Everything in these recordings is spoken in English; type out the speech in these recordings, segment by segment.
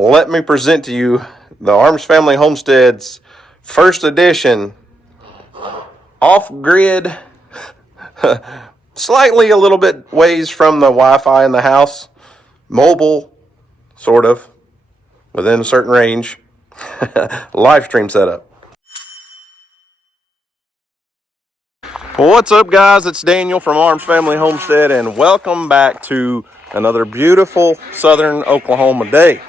let me present to you the Arms Family Homestead's first edition off-grid, slightly a little bit ways from the Wi-Fi in the house, mobile, sort of, within a certain range, Livestream setup. Well, what's up, guys? It's Daniel from Arms Family Homestead, and welcome back to another beautiful southern Oklahoma day.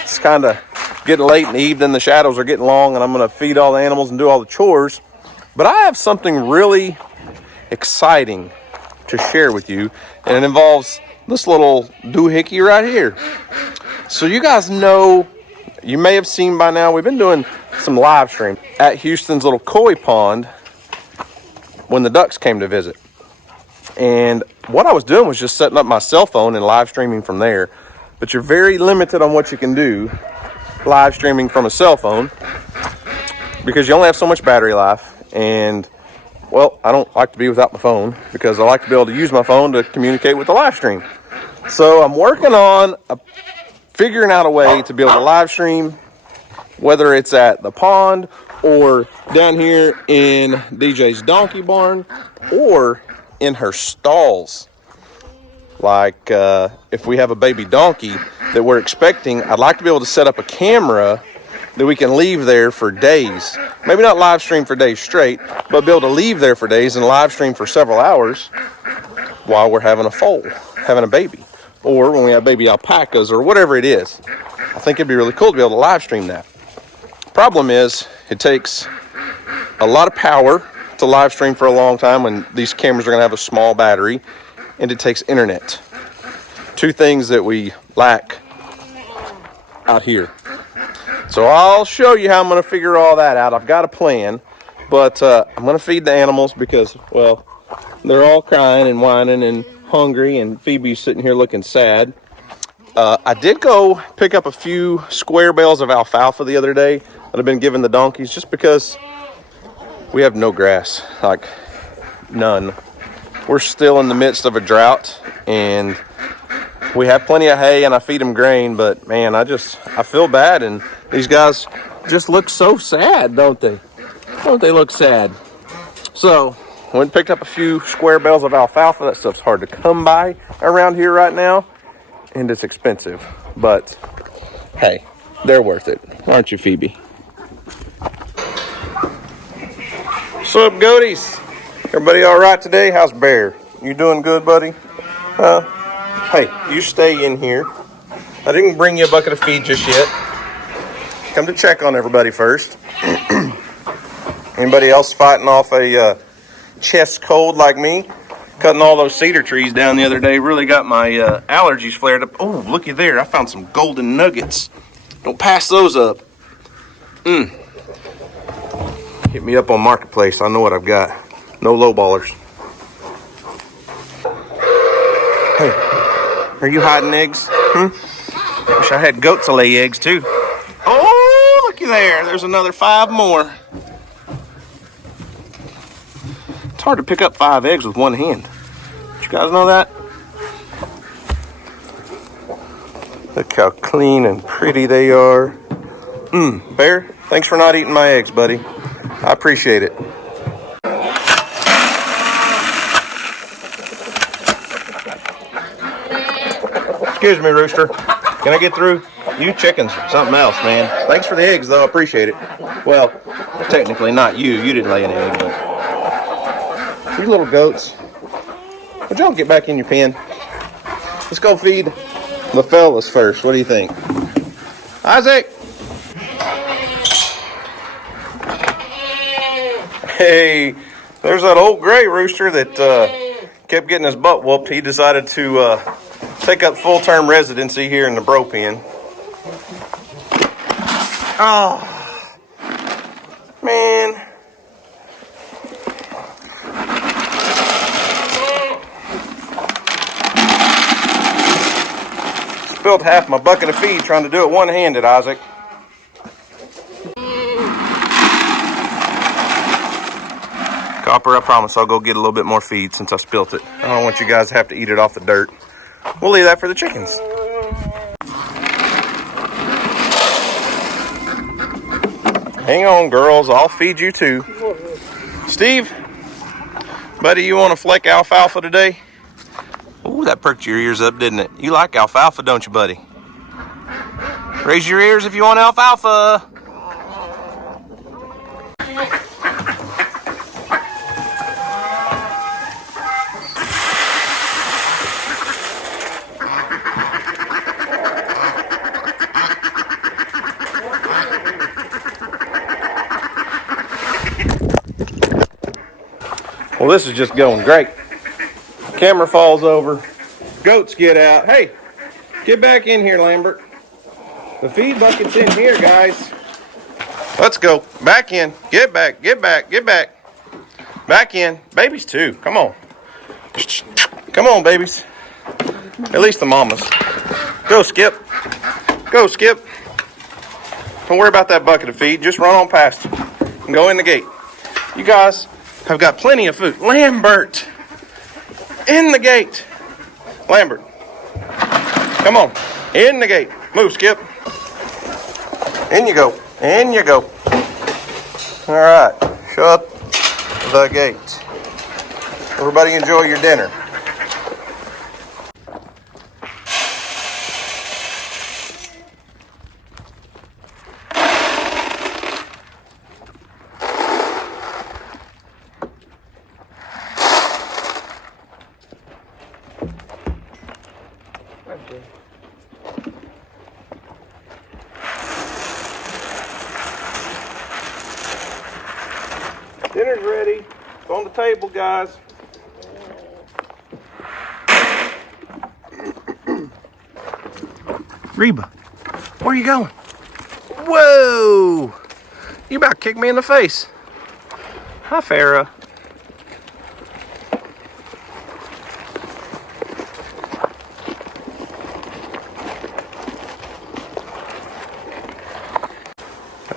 It's kind of getting late in the evening. The shadows are getting long, and I'm going to feed all the animals and do all the chores. But I have something really exciting to share with you, and it involves this little doohickey right here. So you guys know, you may have seen by now, we've been doing some live stream at Houston's little koi pond when the ducks came to visit. And what I was doing was just setting up my cell phone and live streaming from there. But you're very limited on what you can do live streaming from a cell phone because you only have so much battery life. And, well, I don't like to be without my phone because I like to be able to use my phone to communicate with the live stream. So I'm working on figuring out a way to be able to live stream, whether it's at the pond or down here in DJ's donkey barn or in her stalls. Like if we have a baby donkey that we're expecting, I'd like to be able to set up a camera that we can leave there for days. Maybe not live stream for days straight, but be able to leave there for days and live stream for several hours while we're having a foal, having a baby, or when we have baby alpacas or whatever it is. I think it'd be really cool to be able to live stream that. Problem is, it takes a lot of power to live stream for a long time when these cameras are going to have a small battery, and it takes internet. Two things that we lack out here. So I'll show you how I'm going to figure all that out. I've got a plan, but I'm going to feed the animals because, well, they're all crying and whining and hungry, and Phoebe's sitting here looking sad. I did go pick up a few square bales of alfalfa the other day that I've been giving the donkeys just because we have no grass, like none. We're still in the midst of a drought, and we have plenty of hay, and I feed them grain, but man, I feel bad, and these guys just look so sad, don't they? Don't they look sad? So, I went and picked up a few square bales of alfalfa. That stuff's hard to come by around here right now, and it's expensive, but hey, they're worth it, aren't you, Phoebe? What's up, goaties? Everybody all right today? How's Bear? You doing good, buddy? Hey, you stay in here. I didn't bring you a bucket of feed just yet. Come to check on everybody first. Anybody else fighting off a chest cold like me? Cutting all those cedar trees down the other day really got my allergies flared up. Oh, looky there. I found some golden nuggets. Don't pass those up. Hit me up on Marketplace. I know what I've got. No lowballers. Hey, are you hiding eggs? Wish I had goats to lay eggs too. Oh, looky there. There's another 5 more. It's hard to pick up 5 eggs with one hand. Did you guys know that? Look how clean and pretty they are. Bear, thanks for not eating my eggs, buddy. I appreciate it. Excuse me, Rooster. Can I get through? You chickens, something else, man. Thanks for the eggs, though. I appreciate it. Well, technically not you. You didn't lay any eggs. But you little goats. Would y'all get back in your pen? Let's go feed the fellas first. What do you think? Isaac! Hey, there's that old gray rooster that kept getting his butt whooped. He decided to take up full-term residency here in the bro pen. Oh, man. Spilled half my bucket of feed trying to do it one-handed, Isaac. Copper, I promise I'll go get a little bit more feed since I spilt it. I don't want you guys to have to eat it off the dirt. We'll leave that for the chickens. Hang on, girls. I'll feed you too. Steve, buddy, you want a flake alfalfa today? Ooh, that perked your ears up, didn't it? You like alfalfa, don't you, buddy? Raise your ears if you want alfalfa. Well, this is just going great. Camera falls over. Goats get out. Hey, get back in here, Lambert. The feed bucket's in here, guys. Let's go. Back in. Get back. Get back. Get back. Back in. Babies too. Come on. Come on, babies. At least the mamas. Go, Skip. Go, Skip. Don't worry about that bucket of feed. Just run on past it and go in the gate. You guys have got plenty of food. Lambert. In the gate. Lambert. Come on. In the gate. Move, Skip. In you go. In you go. All right. Shut the gate. Everybody enjoy your dinner. Dinner's ready. It's on the table, guys. Reba, where are you going? Whoa! You about to kick me in the face. Hi, Farrah.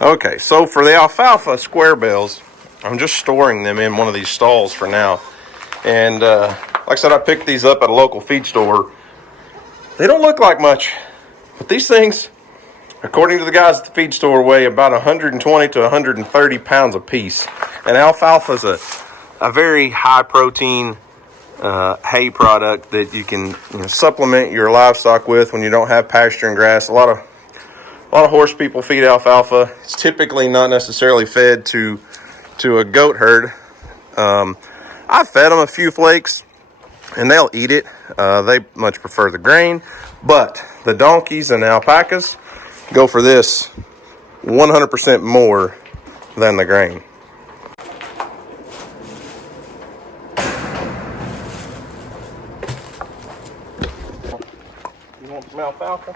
Okay, so for the alfalfa square bales, I'm just storing them in one of these stalls for now. And like I said, I picked these up at a local feed store. They don't look like much, but these things, according to the guys at the feed store, weigh about 120 to 130 pounds a piece. And alfalfa is a very high protein hay product that you can supplement your livestock with when you don't have pasture and grass. A lot of horse people feed alfalfa. It's typically not necessarily fed to a goat herd. I've fed them a few flakes and they'll eat it. They much prefer the grain, but the donkeys and alpacas go for this 100% more than the grain. You want some alfalfa?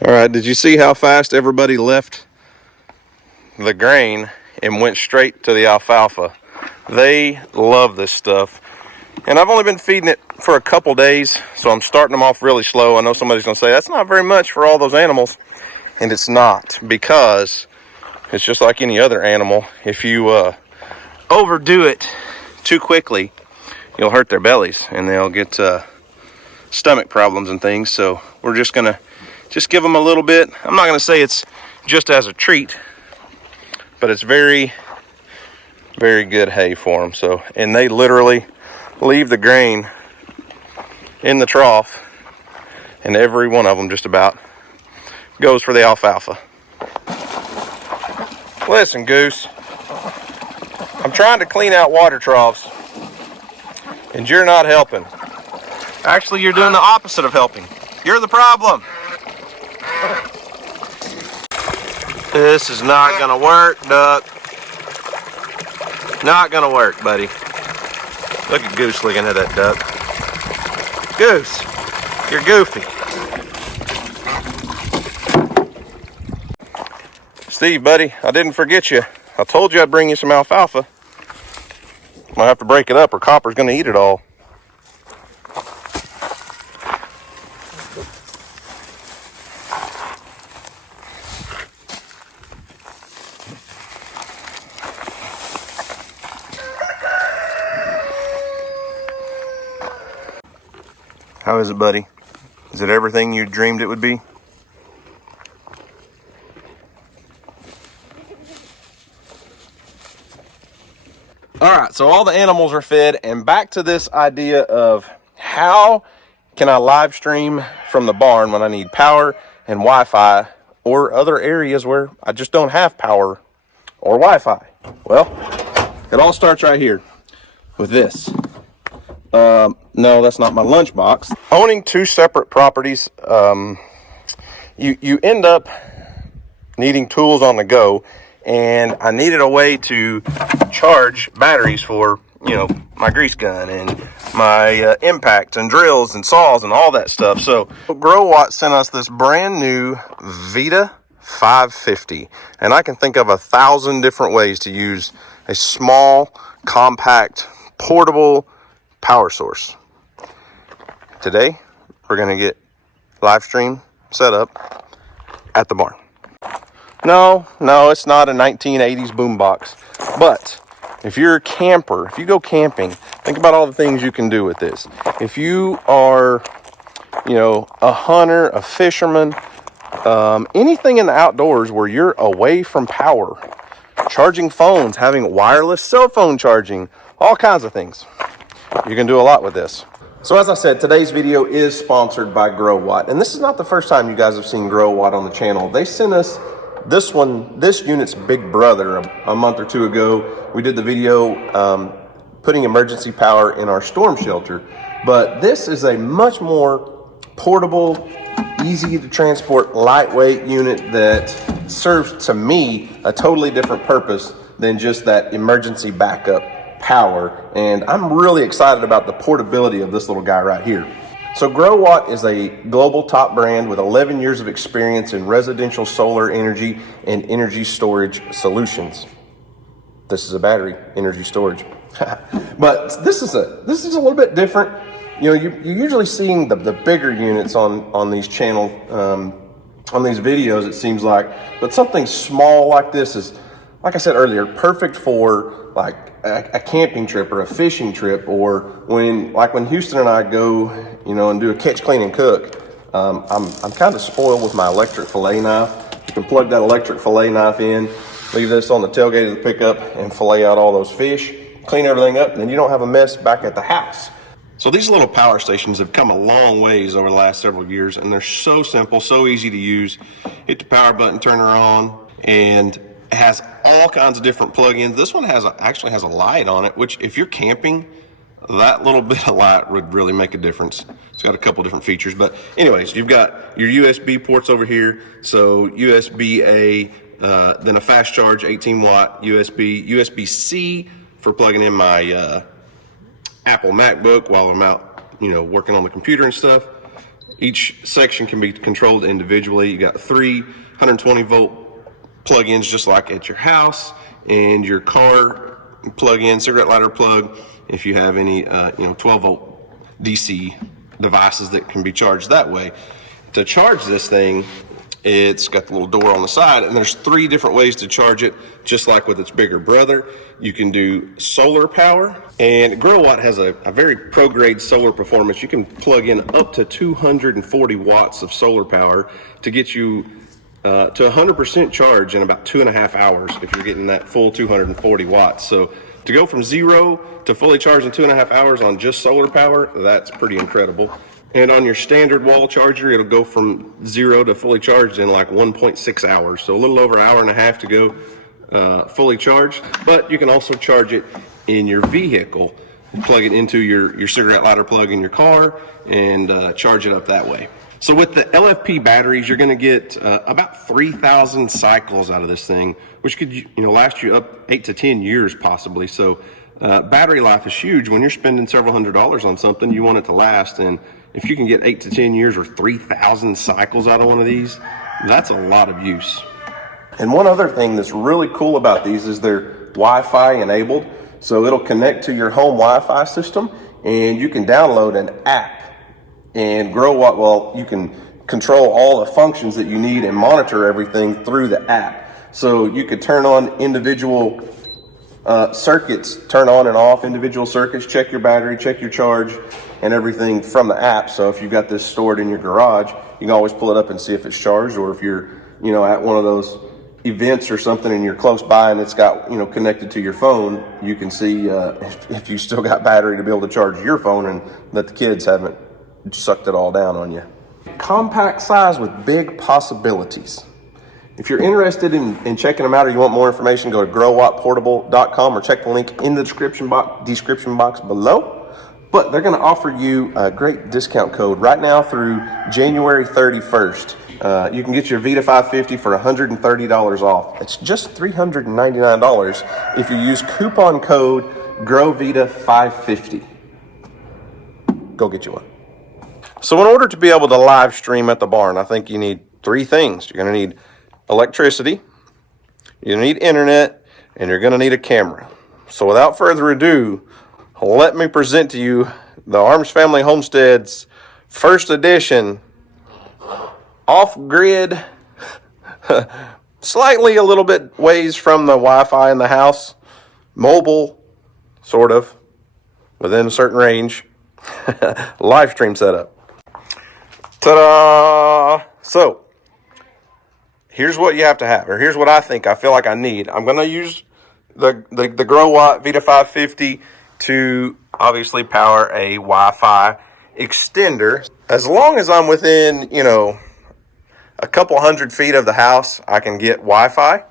All right, did you see how fast everybody left the grain and went straight to the alfalfa? They love this stuff. And I've only been feeding it for a couple days, so I'm starting them off really slow. I know somebody's going to say, that's not very much for all those animals. And it's not, because it's just like any other animal. If you overdo it too quickly, you'll hurt their bellies and they'll get stomach problems and things. So we're just going to give them a little bit. I'm not going to say it's just as a treat, but it's very, very good hay for them. So, and they literally leave the grain in the trough, and every one of them just about goes for the alfalfa. Listen, Goose, I'm trying to clean out water troughs, and you're not helping. Actually, you're doing the opposite of helping. You're the problem. This is not gonna work, Duck. Not gonna work, buddy. Look at Goose looking at that duck. Goose, you're goofy. Steve, buddy, I didn't forget you. I told you I'd bring you some alfalfa. Might have to break it up or Copper's gonna eat it all. How is it, buddy? Is it everything you dreamed it would be? All right, so all the animals are fed, and back to this idea of how can I live stream from the barn when I need power and Wi-Fi or other areas where I just don't have power or Wi-Fi? Well, it all starts right here with this. No, that's not my lunchbox. Owning two separate properties, you end up needing tools on the go, and I needed a way to charge batteries for, you know, my grease gun and my impacts and drills and saws and all that stuff. So Growatt sent us this brand new Vita 550, and I can think of 1,000 different ways to use a small, compact, portable power source. Today, we're going to get Livestream set up at the barn. No, it's not a 1980s boombox. But if you're a camper, if you go camping, think about all the things you can do with this. If you are, you know, a hunter, a fisherman, anything in the outdoors where you're away from power, charging phones, having wireless cell phone charging, all kinds of things. You can do a lot with this. So as I said, today's video is sponsored by Growatt. And this is not the first time you guys have seen Growatt on the channel. They sent us this unit's big brother a month or two ago. We did the video putting emergency power in our storm shelter. But this is a much more portable, easy to transport, lightweight unit that serves, to me, a totally different purpose than just that emergency backup power. And I'm really excited about the portability of this little guy right here. So Growatt is a global top brand with 11 years of experience in residential solar energy and energy storage solutions. This is a battery energy storage. But this is a little bit different. You know, you're usually seeing the bigger units on these channel, on these videos, it seems like. But something small like this is, like I said earlier, perfect for like a camping trip or a fishing trip, or when Houston and I go, you know, and do a catch, clean, and cook. I'm kind of spoiled with my electric fillet knife. You can plug that electric fillet knife in, leave this on the tailgate of the pickup, and fillet out all those fish, clean everything up, and then you don't have a mess back at the house. So these little power stations have come a long ways over the last several years, and they're so simple, so easy to use. Hit the power button, turn her on, and it has all kinds of different plug-ins. This one actually has a light on it, which if you're camping, that little bit of light would really make a difference. It's got a couple different features, but anyways, you've got your USB ports over here. So USB-A, then a fast charge 18 watt USB-C for plugging in my Apple MacBook while I'm out, you know, working on the computer and stuff. Each section can be controlled individually. You got 3 120 volt plug-ins just like at your house, and your car plug-in, cigarette lighter plug, if you have any 12 volt DC devices that can be charged that way. To charge this thing, it's got the little door on the side, and there's 3 different ways to charge it, just like with its bigger brother. You can do solar power, and Growatt has a very pro-grade solar performance. You can plug in up to 240 watts of solar power to get you to 100% charge in about 2.5 hours if you're getting that full 240 watts. So to go from 0 to fully charged in 2.5 hours on just solar power, that's pretty incredible. And on your standard wall charger, it'll go from 0 to fully charged in like 1.6 hours. So a little over 1.5 hours to go fully charged. But you can also charge it in your vehicle. Plug it into your cigarette lighter plug in your car and charge it up that way. So with the LFP batteries, you're going to get about 3,000 cycles out of this thing, which could last you up 8 to 10 years possibly. So battery life is huge. When you're spending several $100s on something, you want it to last. And if you can get 8 to 10 years or 3,000 cycles out of one of these, that's a lot of use. And one other thing that's really cool about these is they're Wi-Fi enabled. So it'll connect to your home Wi-Fi system, and you can download an app. And Growatt, well, you can control all the functions that you need and monitor everything through the app. So you could turn on individual circuits, turn on and off individual circuits, check your battery, check your charge, and everything from the app. So if you've got this stored in your garage, you can always pull it up and see if it's charged, or if you're, you know, at one of those events or something and you're close by and it's got, you know, connected to your phone, you can see if you still got battery to be able to charge your phone, and that the kids haven't sucked it all down on you. Compact size with big possibilities. If you're interested in checking them out, or you want more information, go to growattportable.com or check the link in the description box below. But they're going to offer you a great discount code right now through January 31st. You can get your Vita 550 for $130 off. It's just $399 if you use coupon code GROWVITA550. Go get you one. So in order to be able to live stream at the barn, I think you need three things. You're going to need electricity, you're going to need internet, and you're going to need a camera. So without further ado, let me present to you the Arms Family Homestead's first edition off-grid, slightly a little bit ways from the Wi-Fi in the house, mobile, sort of, within a certain range, live stream setup. Ta-da! So, here's what you have to have, or here's what I feel like I need. I'm going to use the Growatt Vita 550 to obviously power a Wi-Fi extender. As long as I'm within, you know, a couple 100 feet of the house, I can get Wi-Fi.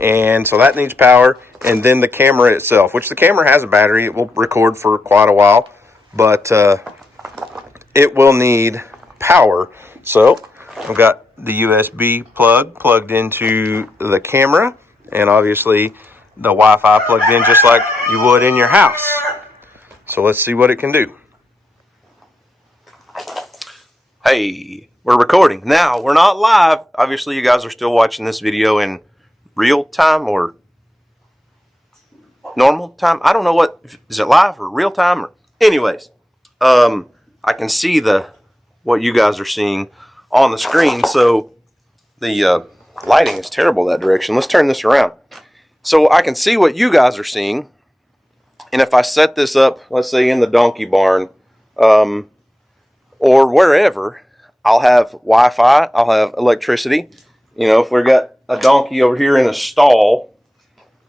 And so that needs power. And then the camera itself, which the camera has a battery. It will record for quite a while, but it will need power. So I've got the USB plug plugged into the camera, and obviously the Wi-Fi plugged in just like you would in your house. So let's see what it can do. Hey, we're recording. Now, we're not live. Obviously, you guys are still watching this video in real time or normal time. I don't know what, is it live or real time? Or anyways, I can see what you guys are seeing on the screen. So the lighting is terrible that direction. Let's turn this around. So I can see what you guys are seeing. And if I set this up, let's say in the donkey barn, or wherever, I'll have Wi-Fi, I'll have electricity. You know, if we've got a donkey over here in a stall,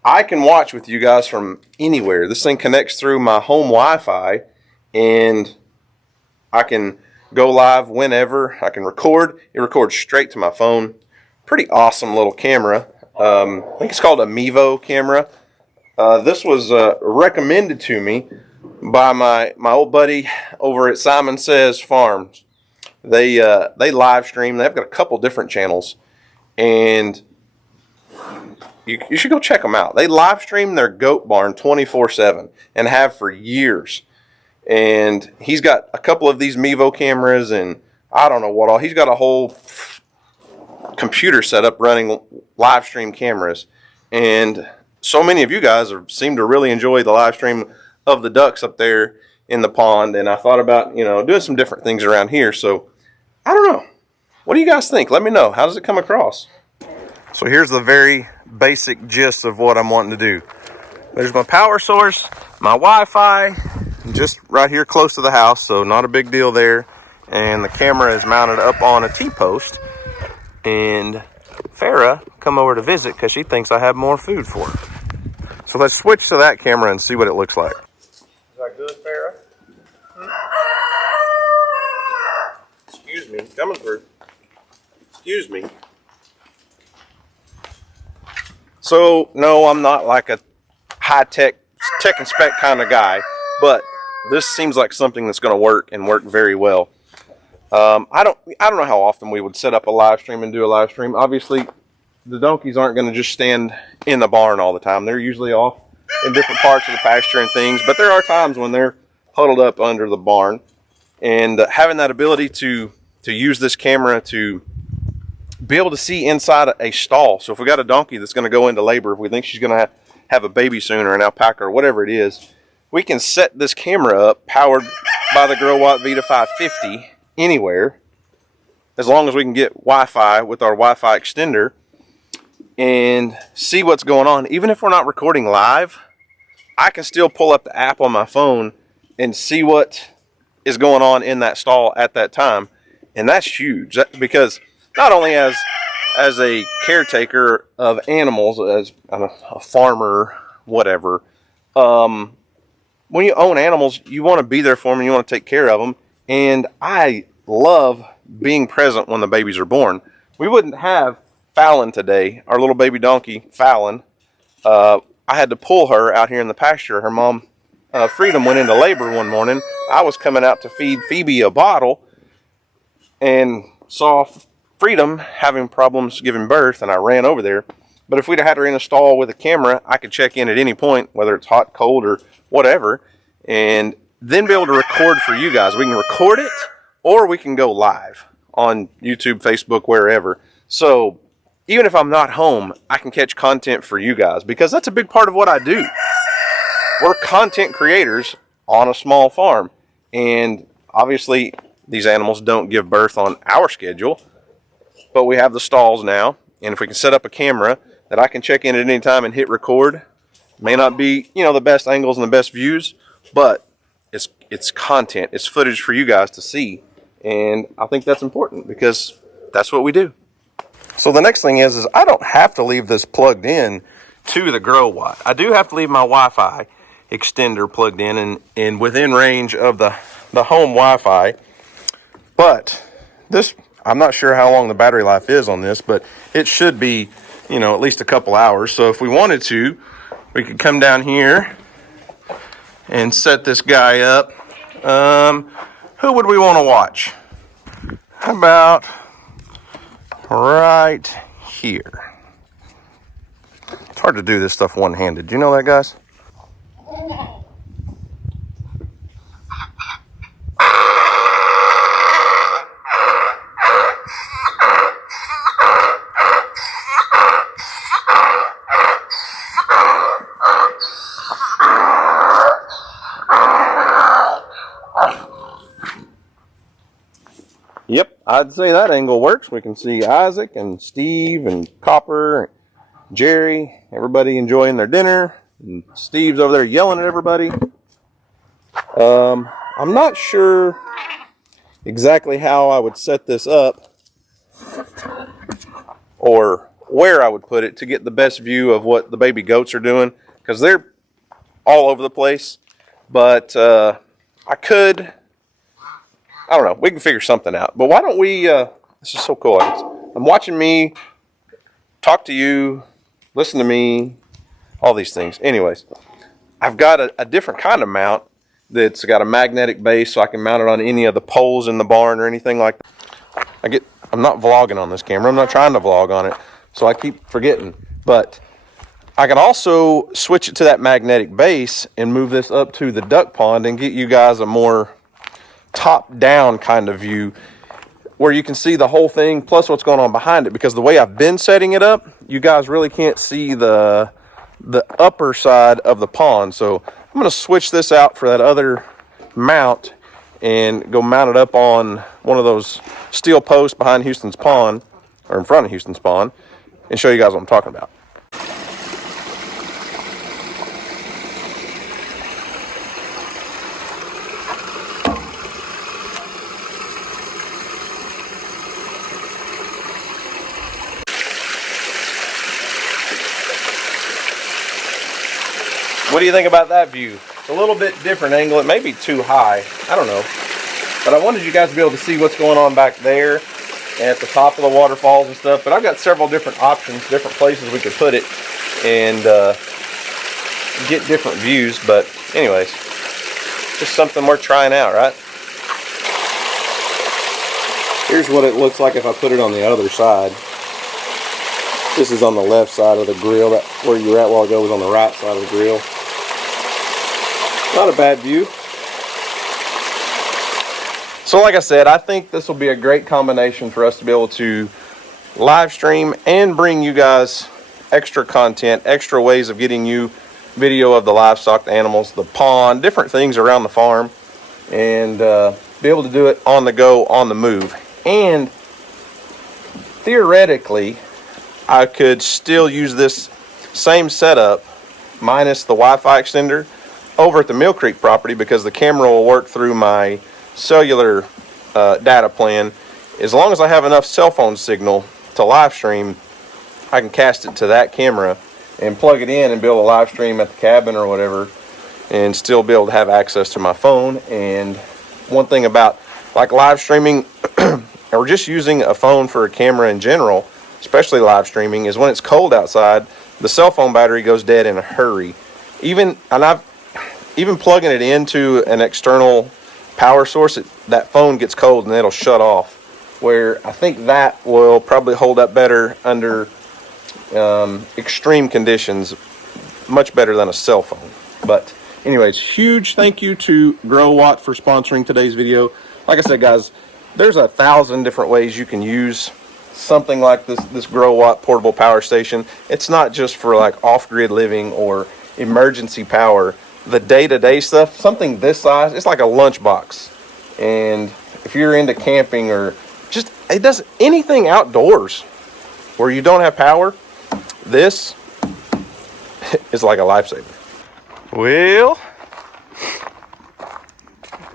I can watch with you guys from anywhere. This thing connects through my home Wi-Fi, and I can go live whenever. I can record. It records straight to my phone. Pretty awesome little camera. I think it's called a Mevo camera. This was recommended to me by my old buddy over at Simon Says Farms. They live stream. They've got a couple different channels, and you should go check them out. They live stream their goat barn 24/7 and have for years. And he's got a couple of these Mevo cameras, and I don't know what all. He's got a whole computer set up running live stream cameras. And so many of you guys seem to really enjoy the live stream of the ducks up there in the pond. And I thought about, you know, doing some different things around here. So I don't know. What do you guys think? Let me know. How does it come across? So here's the very basic gist of what I'm wanting to do. There's my power source, my Wi-Fi, just right here close to the house, so not a big deal there. And the camera is mounted up on a T-post. And Farrah come over to visit because she thinks I have more food for her. So let's switch to that camera and see what it looks like. Is that good, Farrah? Excuse me, coming through. Excuse me. So, no, I'm not like a high-tech, tech and spec kind of guy, but this seems like something that's going to work and work very well. I don't know how often we would set up a live stream and do a live stream. Obviously, the donkeys aren't going to just stand in the barn all the time. They're usually off in different parts of the pasture and things, but there are times when they're huddled up under the barn. And having that ability to use this camera to be able to see inside a stall. So if we got a donkey that's going to go into labor, if we think she's going to have a baby soon, or an alpaca or whatever it is, we can set this camera up powered by the Growatt Vita 550 anywhere, as long as we can get Wi-Fi with our Wi-Fi extender and see what's going on. Even if we're not recording live, I can still pull up the app on my phone and see what is going on in that stall at that time. And that's huge, because not only as a caretaker of animals, as a farmer, whatever, when you own animals, you want to be there for them, and you want to take care of them. And I love being present when the babies are born. We wouldn't have Fallon today, our little baby donkey, Fallon. I had to pull her out here in the pasture. Her mom, Freedom, went into labor one morning. I was coming out to feed Phoebe a bottle and saw Freedom having problems giving birth, and I ran over there. But if we'd have had her in a stall with a camera, I could check in at any point, whether it's hot, cold, or whatever, and then be able to record for you guys. We can record it, or we can go live on YouTube, Facebook, wherever. So even if I'm not home, I can catch content for you guys, because that's a big part of what I do. We're content creators on a small farm, and obviously these animals don't give birth on our schedule, but we have the stalls now, and if we can set up a camera that I can check in at any time and hit record, may not be, the best angles and the best views, but it's content, it's footage for you guys to see, and I think that's important, because that's what we do. So the next thing is I don't have to leave this plugged in to the Growatt. I do have to leave my Wi-Fi extender plugged in and within range of the home Wi-Fi. But this, I'm not sure how long the battery life is on this, but it should be, at least a couple hours. So if we wanted to, we could come down here and set this guy up. Who would we want to watch? How about right here? It's hard to do this stuff one-handed. Do you know that, guys? Yep, I'd say that angle works. We can see Isaac and Steve and Copper, and Jerry, everybody enjoying their dinner. And Steve's over there yelling at everybody. I'm not sure exactly how I would set this up or where I would put it to get the best view of what the baby goats are doing, because they're all over the place. But I don't know. We can figure something out. But why don't we, this is so cool. I'm watching me talk to you, listen to me, all these things. Anyways, I've got a different kind of mount that's got a magnetic base, so I can mount it on any of the poles in the barn or anything like that. I'm not vlogging on this camera. I'm not trying to vlog on it, so I keep forgetting. But I can also switch it to that magnetic base and move this up to the duck pond and get you guys a more top-down kind of view where you can see the whole thing plus what's going on behind it, because the way I've been setting it up, you guys really can't see the upper side of the pond. So I'm going to switch this out for that other mount and go mount it up on one of those steel posts behind Houston's pond, or in front of Houston's pond, and show you guys what I'm talking about. What do you think about that view? It's a little bit different angle. It may be too high. I don't know. But I wanted you guys to be able to see what's going on back there at the top of the waterfalls and stuff. But I've got several different options, different places we could put it and get different views. But anyways, just something worth trying out, right? Here's what it looks like if I put it on the other side. This is on the left side of the grill. That where you were at a while ago was on the right side of the grill. Not a bad view. So like I said, I think this will be a great combination for us to be able to live stream and bring you guys extra content, extra ways of getting you video of the livestock, the animals, the pond, different things around the farm, and be able to do it on the go, on the move. And theoretically, I could still use this same setup minus the Wi-Fi extender over at the Mill Creek property, because the camera will work through my cellular data plan, as long as I have enough cell phone signal to live stream, I can cast it to that camera and plug it in and be able to live stream at the cabin or whatever, and still be able to have access to my phone. And one thing about like live streaming or just using a phone for a camera in general, especially live streaming, is when it's cold outside, the cell phone battery goes dead in a hurry. Even plugging it into an external power source, that phone gets cold and it'll shut off. Where I think that will probably hold up better under extreme conditions, much better than a cell phone. But anyways, huge thank you to Growatt for sponsoring today's video. Like I said, guys, there's 1,000 different ways you can use something like this Growatt portable power station. It's not just for like off-grid living or emergency power. The day-to-day stuff, something this size, it's like a lunchbox. And if you're into camping or just, it does anything outdoors where you don't have power, this is like a lifesaver. Well,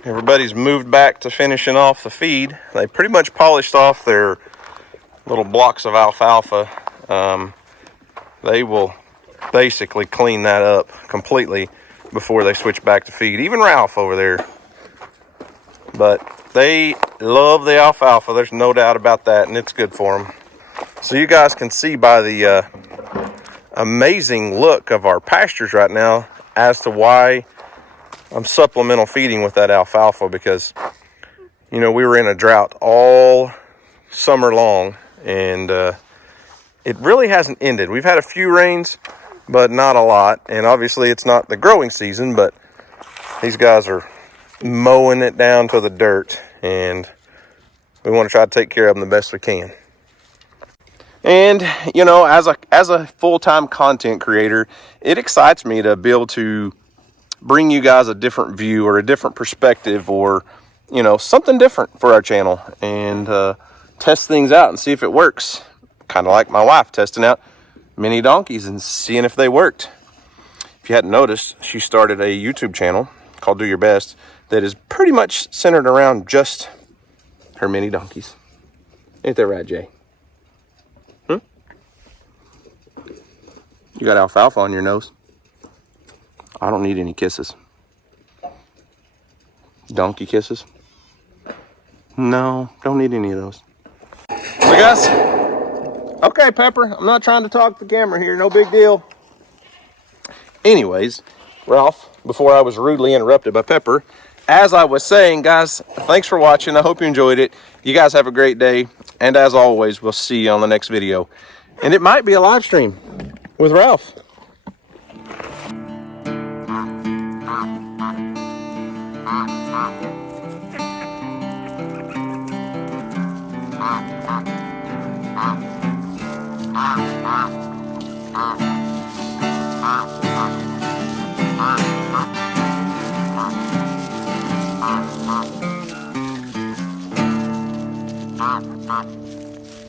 everybody's moved back to finishing off the feed. They pretty much polished off their little blocks of alfalfa. They will basically clean that up completely before they switch back to feed. Even Ralph over there. But they love the alfalfa. There's no doubt about that, and it's good for them. So you guys can see by the amazing look of our pastures right now as to why I'm supplemental feeding with that alfalfa, because, you know, we were in a drought all summer long, and it really hasn't ended. We've had a few rains, but not a lot. And obviously it's not the growing season, but these guys are mowing it down to the dirt, and we want to try to take care of them the best we can. And, you know, as a full-time content creator, it excites me to be able to bring you guys a different view or a different perspective, or, you know, something different for our channel, and test things out and see if it works. Kind of like my wife testing out mini donkeys and seeing if they worked. If you hadn't noticed, she started a YouTube channel called Do Your Best that is pretty much centered around just her mini donkeys. Ain't that right, Jay? You got alfalfa on your nose. I don't need any kisses. Donkey kisses? No, don't need any of those. So guys, okay, Pepper, I'm not trying to talk the camera here, no big deal. Anyways, Ralph, before I was rudely interrupted by Pepper, as I was saying, guys, thanks for watching. I hope you enjoyed it. You guys have a great day. And as always, we'll see you on the next video. And it might be a live stream with Ralph. Ah.